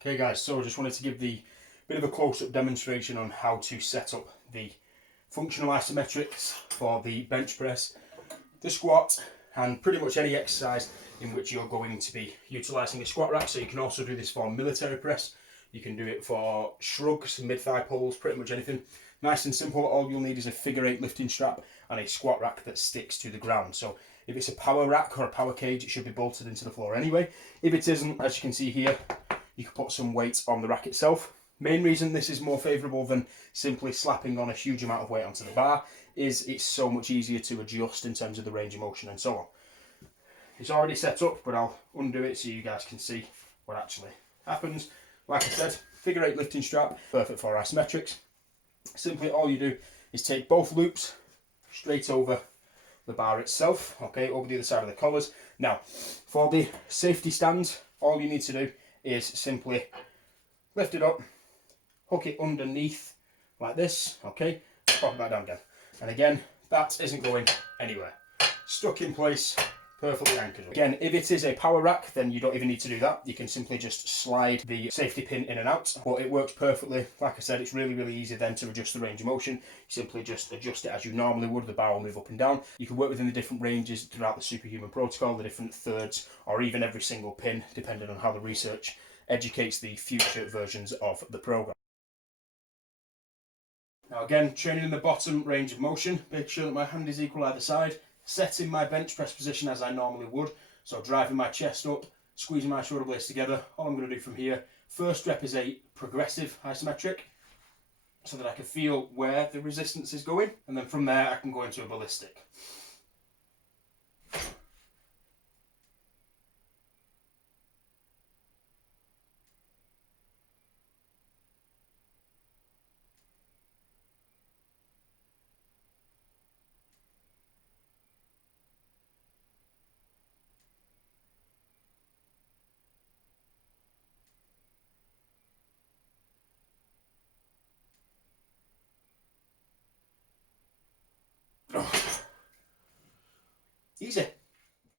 Okay guys, so I just wanted to give the bit of a close-up demonstration on how to set up the functional isometrics for the bench press, the squat, and pretty much any exercise in which you're going to be utilising a squat rack. So you can also do this for military press, you can do it for shrugs, mid-thigh pulls, pretty much anything. Nice and simple. All you'll need is a figure 8 lifting strap and a squat rack that sticks to the ground. So if it's a power rack or a power cage, it should be bolted into the floor anyway. If it isn't, as you can see here, you can put some weight on the rack itself. Main reason this is more favourable than simply slapping on a huge amount of weight onto the bar is it's so much easier to adjust in terms of the range of motion and so on. It's already set up, but I'll undo it so you guys can see what actually happens. Like I said, figure 8 lifting strap, perfect for isometrics. Simply all you do is take both loops straight over the bar itself, okay, over the other side of the collars. Now, for the safety stand, all you need to do is simply lift it up, hook it underneath like this, okay, pop it back down again. And again, that isn't going anywhere. Stuck in place, perfectly anchored. Again, if it is a power rack, then you don't even need to do that. You can simply just slide the safety pin in and out, but it works perfectly. Like I said, it's really, really easy then to adjust the range of motion. You simply just adjust it as you normally would. The bar will move up and down. You can work within the different ranges throughout the Superhuman Protocol, the different thirds, or even every single pin, depending on how the research educates the future versions of the program. Now again, training in the bottom range of motion, make sure that my hand is equal either side, setting my bench press position as I normally would, so driving my chest up, squeezing my shoulder blades together. All I'm going to do from here, first rep is a progressive isometric, so that I can feel where the resistance is going, and then from there I can go into a ballistic. Easy.